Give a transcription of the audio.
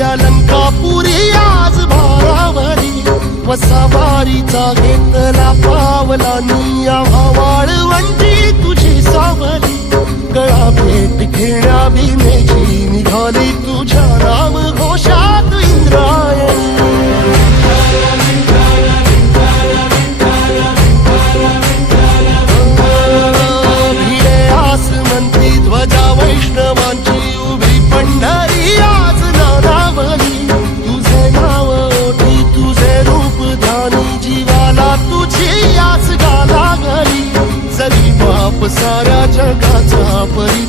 अलंकापुरी आज भारावरी वसावारीचा घेतला पावला निया वाळवंटी तुझी सावली गळा भेट घेण्या भीमेची निघाली तुझ्या नाम घोषात इंद्रायणी भिडे आसमंती ध्वजा वैष्णवांची उभी पंढरी आज नानावली तुझे नाव ओठी तुझे रूप ध्यानी जीवाला तुझी आज गाला घरी जरी बाप साऱ्या जगाचा परी